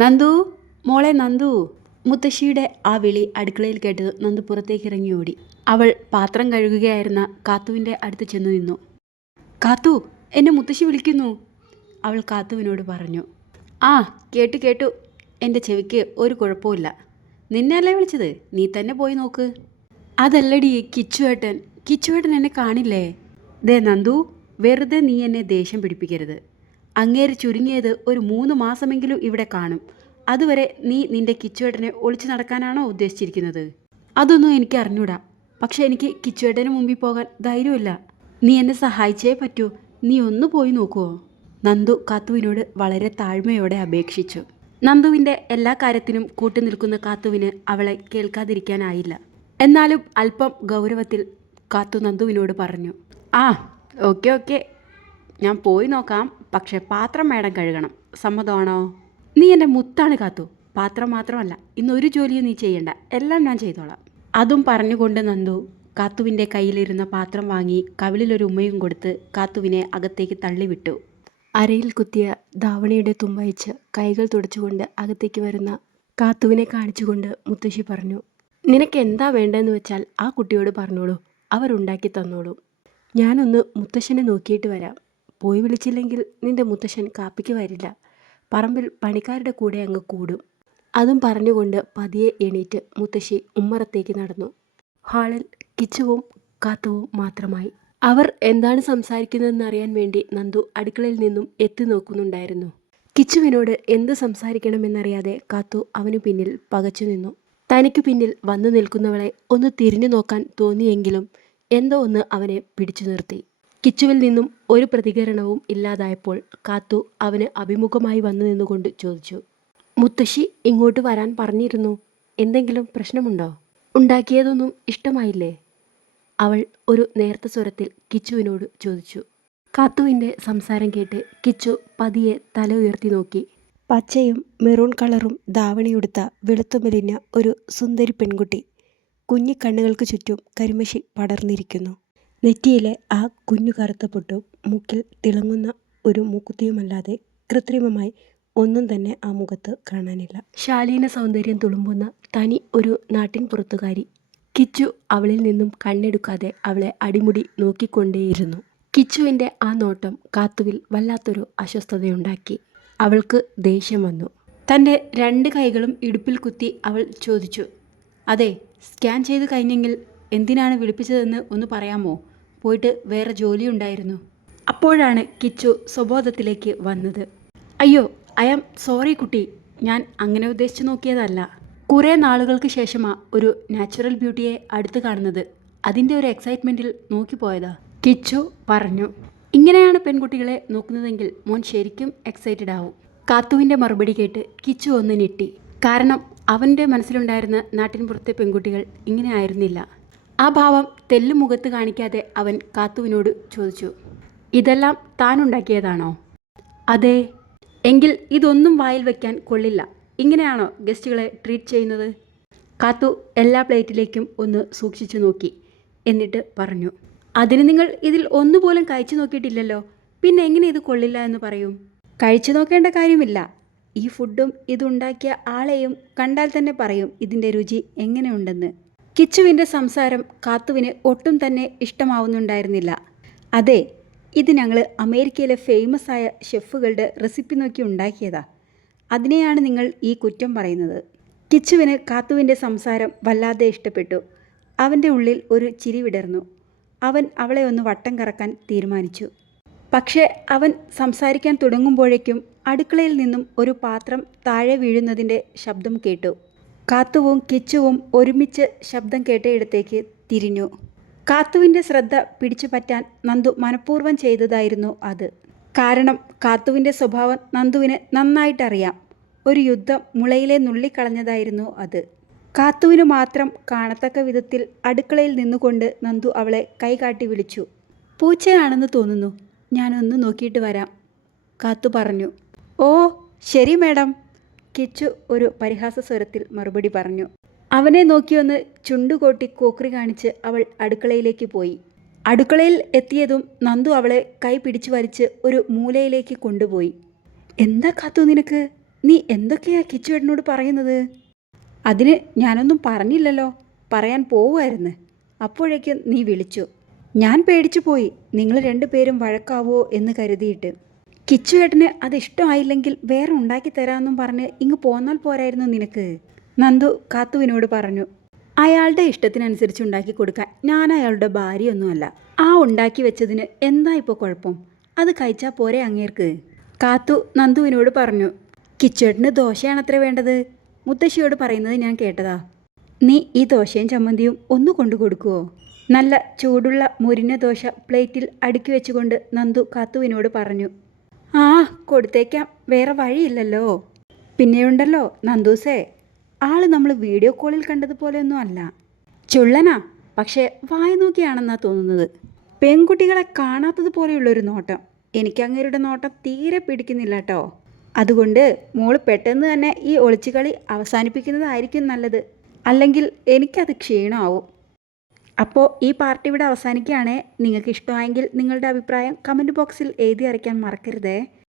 നന്ദു, മോളെ നന്ദു. മുത്തശ്ശിയുടെ ആ വിളി അടുക്കളയിൽ കേട്ടത് നന്ദു പുറത്തേക്ക് ഇറങ്ങി ഓടി. അവൾ പാത്രം കഴുകുകയായിരുന്ന കാത്തുവിൻ്റെ അടുത്ത് ചെന്നു നിന്നു. കാത്തു, എന്നെ മുത്തശ്ശി വിളിക്കുന്നു, അവൾ കാത്തുവിനോട് പറഞ്ഞു. ആ, കേട്ടു കേട്ടു. എൻ്റെ ചെവിക്ക് ഒരു കുഴപ്പമില്ല. നിന്നെയല്ലേ വിളിച്ചത്? നീ തന്നെ പോയി നോക്ക്. അതല്ലടി കിച്ചുവേട്ടൻ. കിച്ചുവേട്ടൻ എന്നെ കാണില്ലേ? ദേ നന്ദു, വെറുതെ നീ എന്നെ ദേഷ്യം പിടിപ്പിക്കരുത്. അങ്ങേര് ചുരുങ്ങിയത് ഒരു 3 മാസമെങ്കിലും ഇവിടെ കാണും. അതുവരെ നീ നിന്റെ കിച്ചുവേട്ടനെ ഒളിച്ചു നടക്കാനാണോ ഉദ്ദേശിച്ചിരിക്കുന്നത്? അതൊന്നും എനിക്ക് അറിഞ്ഞൂടാ. പക്ഷെ എനിക്ക് കിച്ചുവേട്ടന് മുമ്പിൽ പോകാൻ ധൈര്യമില്ല. നീ എന്നെ സഹായിച്ചേ പറ്റൂ. നീ ഒന്ന് പോയി നോക്കുമോ? നന്ദു കാത്തുവിനോട് വളരെ താഴ്മയോടെ അപേക്ഷിച്ചു. നന്ദുവിൻ്റെ എല്ലാ കാര്യത്തിനും കൂട്ടുനിൽക്കുന്ന കാത്തുവിന് അവളെ കേൾക്കാതിരിക്കാനായില്ല. എന്നാലും അല്പം ഗൗരവത്തിൽ കാത്തു നന്ദുവിനോട് പറഞ്ഞു. ആ, ഓക്കെ ഓക്കെ, ഞാൻ പോയി നോക്കാം. പക്ഷെ പാത്രം മേടം കഴുകണം. സമ്മതമാണോ? നീ എൻ്റെ മുത്താണ് കാത്തു. പാത്രം മാത്രമല്ല, ഇന്നൊരു ജോലിയും നീ ചെയ്യണ്ട. എല്ലാം ഞാൻ ചെയ്തോളാം. അതും പറഞ്ഞുകൊണ്ട് നന്ദു കാത്തുവിൻ്റെ കയ്യിലിരുന്ന പാത്രം വാങ്ങി കവിളിലൊരു ഉമ്മയും കൊടുത്ത് കാത്തുവിനെ അകത്തേക്ക് തള്ളിവിട്ടു. അരയിൽ കുത്തിയ ധാവണിയുടെ തുമ്പയച്ച് കൈകൾ തുടച്ചുകൊണ്ട് അകത്തേക്ക് വരുന്ന കാത്തുവിനെ കാണിച്ചുകൊണ്ട് മുത്തശ്ശി പറഞ്ഞു. നിനക്ക് എന്താ വേണ്ടതെന്ന് വെച്ചാൽ ആ കുട്ടിയോട് പറഞ്ഞോളൂ, അവരുണ്ടാക്കി തന്നോളൂ. ഞാനൊന്ന് മുത്തശ്ശനെ നോക്കിയിട്ട് വരാം. പോയി വിളിച്ചില്ലെങ്കിൽ നിന്റെ മുത്തശ്ശൻ കാപ്പിക്ക് വരില്ല. പറമ്പിൽ പണിക്കാരുടെ കൂടെ അങ്ങ് കൂടും. അതും പറഞ്ഞുകൊണ്ട് പതിയെ എണീറ്റ് മുത്തശ്ശി ഉമ്മറത്തേക്ക് നടന്നു. ഹാളിൽ കിച്ചുവും കാത്തുവും മാത്രമായി. അവർ എന്താണ് സംസാരിക്കുന്നതെന്ന് അറിയാൻ വേണ്ടി നന്ദു അടുക്കളയിൽ നിന്നും എത്തി നോക്കുന്നുണ്ടായിരുന്നു. കിച്ചുവിനോട് എന്ത് സംസാരിക്കണമെന്നറിയാതെ കാത്തു അവനു പിന്നിൽ പകച്ചു നിന്നു. തനിക്കു പിന്നിൽ വന്നു നിൽക്കുന്നവളെ ഒന്ന് തിരിഞ്ഞു നോക്കാൻ തോന്നിയെങ്കിലും എന്തോ ഒന്ന് അവനെ പിടിച്ചു നിർത്തി. കിച്ചുവിൽ നിന്നും ഒരു പ്രതികരണവും ഇല്ലാതായപ്പോൾ കാത്തു അവന് അഭിമുഖമായി വന്നു നിന്നുകൊണ്ട് ചോദിച്ചു. മുത്തശ്ശി ഇങ്ങോട്ട് വരാൻ പറഞ്ഞിരുന്നു. എന്തെങ്കിലും പ്രശ്നമുണ്ടോ? ഉണ്ടാക്കിയതൊന്നും ഇഷ്ടമായില്ലേ? അവൾ ഒരു നേർത്ത സ്വരത്തിൽ കിച്ചുവിനോട് ചോദിച്ചു. കാത്തുവിൻ്റെ സംസാരം കേട്ട് കിച്ചു പതിയെ തല ഉയർത്തി നോക്കി. പച്ചയും മെറൂൺ കളറും ധാവണിയുടുത്ത വെളുത്തുമെലിഞ്ഞ ഒരു സുന്ദരി പെൺകുട്ടി. കുഞ്ഞിക്കണ്ണുകൾക്ക് ചുറ്റും കരിമഷി പടർന്നിരിക്കുന്നു. നെറ്റിയിലെ ആ കുഞ്ഞു കറുത്ത പൊട്ടും മൂക്കിൽ തിളങ്ങുന്ന ഒരു മൂക്കുത്തിയുമല്ലാതെ കൃത്രിമമായി ഒന്നും തന്നെ ആ മുഖത്ത് കാണാനില്ല. ശാലീന സൗന്ദര്യം തുളുമ്പുന്ന തനി ഒരു നാട്ടിൻ പുറത്തുകാരി. കിച്ചു അവളിൽ നിന്നും കണ്ണെടുക്കാതെ അവളെ അടിമുടി നോക്കിക്കൊണ്ടേയിരുന്നു. കിച്ചുവിൻ്റെ ആ നോട്ടം കാത്തുവിൽ വല്ലാത്തൊരു അസ്വസ്ഥതയുണ്ടാക്കി. അവൾക്ക് ദേഷ്യം വന്നു. തൻ്റെ 2 കൈകളും ഇടുപ്പിൽ കുത്തി അവൾ ചോദിച്ചു. അതെ, സ്കാൻ ചെയ്ത് കഴിഞ്ഞെങ്കിൽ എന്തിനാണ് വിളിപ്പിച്ചതെന്ന് ഒന്ന് പറയാമോ? പോയിട്ട് വേറെ ജോലിയുണ്ടായിരുന്നു. അപ്പോഴാണ് കിച്ചു സ്വബോധത്തിലേക്ക് വന്നത്. അയ്യോ, ഐ ആം സോറി കുട്ടി, ഞാൻ അങ്ങനെ ഉദ്ദേശിച്ച് നോക്കിയതല്ല. കുറേ നാളുകൾക്ക് ശേഷമാണ് ഒരു നാച്ചുറൽ ബ്യൂട്ടിയെ അടുത്ത് കാണുന്നത്. അതിൻ്റെ ഒരു എക്സൈറ്റ്മെൻറ്റിൽ നോക്കിപ്പോയതാ, കിച്ചു പറഞ്ഞു. ഇങ്ങനെയാണ് പെൺകുട്ടികളെ നോക്കുന്നതെങ്കിൽ മോൻ ശരിക്കും എക്സൈറ്റഡ് ആവും. കാത്തുവിൻ്റെ മറുപടി കേട്ട് കിച്ചു ഒന്ന് ഞെട്ടി. കാരണം അവൻ്റെ മനസ്സിലുണ്ടായിരുന്ന നാട്ടിൻപുറത്തെ പെൺകുട്ടികൾ ഇങ്ങനെ ആയിരുന്നില്ല. ആ ഭാവം തെല്ലുമുഖത്ത് കാണിക്കാതെ അവൻ കാത്തുവിനോട് ചോദിച്ചു. ഇതെല്ലാം താനുണ്ടാക്കിയതാണോ? അതെ. എങ്കിൽ ഇതൊന്നും വായിൽ വയ്ക്കാൻ കൊള്ളില്ല. ഇങ്ങനെയാണോ ഗസ്റ്റുകളെ ട്രീറ്റ് ചെയ്യുന്നത്? കാത്തു എല്ലാ പ്ലേറ്റിലേക്കും ഒന്ന് സൂക്ഷിച്ചു നോക്കി. എന്നിട്ട് പറഞ്ഞു. അതിന് നിങ്ങൾ ഇതിൽ ഒന്നുപോലും കഴിച്ചു നോക്കിയിട്ടില്ലല്ലോ. പിന്നെ എങ്ങനെ ഇത് കൊള്ളില്ല എന്ന് പറയും? കഴിച്ചു നോക്കേണ്ട കാര്യമില്ല. ഈ ഫുഡും ഇതുണ്ടാക്കിയ ആളെയും കണ്ടാൽ തന്നെ പറയും ഇതിൻ്റെ രുചി എങ്ങനെയുണ്ടെന്ന്. കിച്ചുവിൻ്റെ സംസാരം കാത്തുവിന് ഒട്ടും തന്നെ ഇഷ്ടമാവുന്നുണ്ടായിരുന്നില്ല. അതെ, ഇത് ഞങ്ങൾ അമേരിക്കയിലെ ഫേമസ് ആയ ഷെഫുകളുടെ റെസിപ്പി നോക്കി ഉണ്ടാക്കിയതാ. അതിനെയാണ് നിങ്ങൾ ഈ കുറ്റം പറയുന്നത്. കിച്ചുവിന് കാത്തുവിൻ്റെ സംസാരം വല്ലാതെ ഇഷ്ടപ്പെട്ടു. അവൻ്റെ ഉള്ളിൽ ഒരു ചിരി വിടർന്നു. അവൻ അവളെ ഒന്ന് വട്ടം കറക്കാൻ തീരുമാനിച്ചു. പക്ഷേ അവൻ സംസാരിക്കാൻ തുടങ്ങുമ്പോഴേക്കും അടുക്കളയിൽ നിന്നും ഒരു പാത്രം താഴെ വീഴുന്നതിൻ്റെ ശബ്ദം കേട്ടു. കാത്തുവും കിച്ചുവും ഒരുമിച്ച് ശബ്ദം കേട്ടയിടത്തേക്ക് തിരിഞ്ഞു. കാത്തുവിൻ്റെ ശ്രദ്ധ പിടിച്ചു പറ്റാൻ നന്ദു മനഃപൂർവ്വം ചെയ്തതായിരുന്നു അത്. കാരണം കാത്തുവിൻ്റെ സ്വഭാവം നന്ദുവിന് നന്നായിട്ടറിയാം. ഒരു യുദ്ധം മുളയിലെ നുള്ളിക്കളഞ്ഞതായിരുന്നു അത്. കാത്തുവിന് മാത്രം കാണത്തക്ക വിധത്തിൽ അടുക്കളയിൽ നിന്നുകൊണ്ട് നന്ദു അവളെ കൈകാട്ടി വിളിച്ചു. പൂച്ചയാണെന്ന് തോന്നുന്നു, ഞാനൊന്ന് നോക്കിയിട്ട് വരാം, കാത്തു പറഞ്ഞു. ഓ ശരി മേഡം, കിച്ചു ഒരു പരിഹാസ സ്വരത്തിൽ മറുപടി പറഞ്ഞു. അവനെ നോക്കിയൊന്ന് ചുണ്ടുകൊട്ടി കോക്രി കാണിച്ച് അവൾ അടുക്കളയിലേക്ക് പോയി. അടുക്കളയിൽ എത്തിയതും നന്ദു അവളെ കൈ പിടിച്ചു വലിച്ച് ഒരു മൂലയിലേക്ക് കൊണ്ടുപോയി. എന്താ കാത്തു നിനക്ക്? നീ എന്തൊക്കെയാ കിച്ചുവേട്ടനോട് പറയുന്നത്? അതിന് ഞാനൊന്നും പറഞ്ഞില്ലല്ലോ. പറയാൻ പോവുമായിരുന്നു. അപ്പോഴേക്കും നീ വിളിച്ചു. ഞാൻ പേടിച്ചു പോയി, നിങ്ങൾ രണ്ടുപേരും വഴക്കാവോ എന്ന് കരുതിയിട്ട്. കിച്ചുവേട്ടന് അത് ഇഷ്ടമായില്ലെങ്കിൽ വേറെ ഉണ്ടാക്കി തരാമെന്നും പറഞ്ഞ് ഇങ്ങ് പോന്നാൽ പോരായിരുന്നു നിനക്ക്? നന്ദു കാത്തുവിനോട് പറഞ്ഞു. അയാളുടെ ഇഷ്ടത്തിനനുസരിച്ച് ഉണ്ടാക്കി കൊടുക്കാൻ ഞാൻ അയാളുടെ ഭാര്യയൊന്നുമല്ല. ആ ഉണ്ടാക്കി വെച്ചതിന് എന്താ ഇപ്പോൾ കുഴപ്പം? അത് കഴിച്ചാൽ പോരെ അങ്ങേർക്ക്? കാത്തു നന്ദുവിനോട് പറഞ്ഞു. കിച്ചുവേട്ടന് ദോശയാണത്രേ വേണ്ടത്. മുത്തശ്ശിയോട് പറയുന്നത് ഞാൻ കേട്ടതാ. നീ ഈ ദോശയും ചമ്മന്തിയും ഒന്ന് കൊണ്ടു കൊടുക്കുവോ? നല്ല ചൂടുള്ള മുരിഞ്ഞ ദോശ പ്ലേറ്റിൽ അടുക്കി വെച്ചുകൊണ്ട് നന്ദു കാത്തുവിനോട് പറഞ്ഞു. ആ, കൊടുത്തേക്കാം, വേറെ വഴിയില്ലല്ലോ. പിന്നെയുണ്ടല്ലോ നന്ദൂസേ, ആള് നമ്മൾ വീഡിയോ കോളിൽ കണ്ടതുപോലെയൊന്നും അല്ല. ചുള്ളനാ, പക്ഷേ വായ നോക്കിയാണെന്നാ തോന്നുന്നത്. പെൺകുട്ടികളെ കാണാത്തതുപോലെയുള്ളൊരു നോട്ടം. എനിക്കങ്ങേരുടെ നോട്ടം തീരെ പിടിക്കുന്നില്ല കേട്ടോ. അതുകൊണ്ട് മോള് പെട്ടെന്ന് തന്നെ ഈ ഒളിച്ചുകളി അവസാനിപ്പിക്കുന്നതായിരിക്കും നല്ലത്. അല്ലെങ്കിൽ എനിക്കത് ക്ഷീണമാവും. അപ്പോൾ ഈ പാർട്ടി ഇവിടെ അവസാനിക്കുകയാണേ. നിങ്ങൾക്ക് ഇഷ്ടമായെങ്കിൽ നിങ്ങളുടെ അഭിപ്രായം കമൻറ്റ് ബോക്സിൽ എഴുതി അറിയിക്കാൻ മറക്കരുതേ.